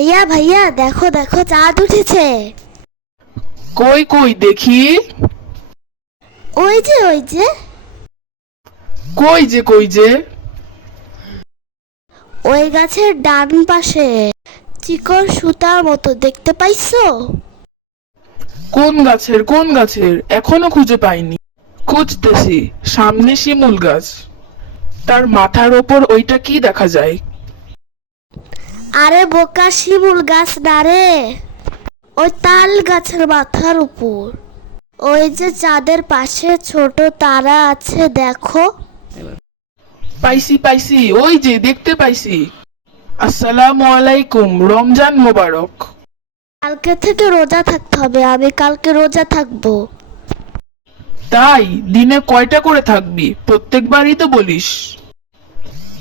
ভাইয়া ভাইয়া দেখো দেখো চাঁদ উঠেছে। কই কই দেখি। ওই যে ওই যে কই যে কই যে। ওই গাছের ডান পাশে চিকন সুতার মতো দেখতে পাইছো? কোন গাছের কোন গাছের এখনো খুঁজে পাইনি। খুঁজতেছি। সামনে শিমুল গাছ। তার মাথার ওপর ওইটা কি দেখা যায়? আরে বোকা, শিমুল গাছ না রে, ওই তাল গাছের মাথার উপর ওই যে চাঁদের পাশে ছোট তারা আছে দেখো। পাইছি পাইছি, ওই যে দেখতে পাইছি। আসসালামু আলাইকুম, রমজান মোবারক। কালকে থেকে রোজা থাকতে হবে, আমি কালকে রোজা থাকবো। তাই দিনে কয়টা করে থাকবি? প্রত্যেকবারই তো বলিস।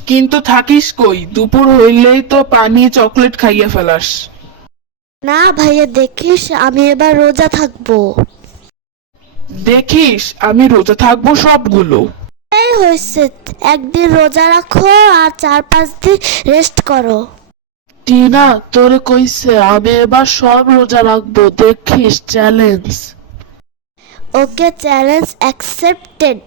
কিন্তু থাকিস কই? দুপুর হইলেই তো পানি চকলেট খাইয়া ফেলাস। না ভাইয়া, দেখিস আমি এবার রোজা থাকবো। দেখিস আমি রোজা থাকবো সবগুলো। এই হয়েছে, একদিন রোজা রাখো আর 4-5 দিন রেস্ট করো। টিনা তোরে কইছে আমি এবার সব রোজা রাখবো, দেখিস চ্যালেঞ্জ। ওকে, চ্যালেঞ্জ অ্যাকসেপ্টেড।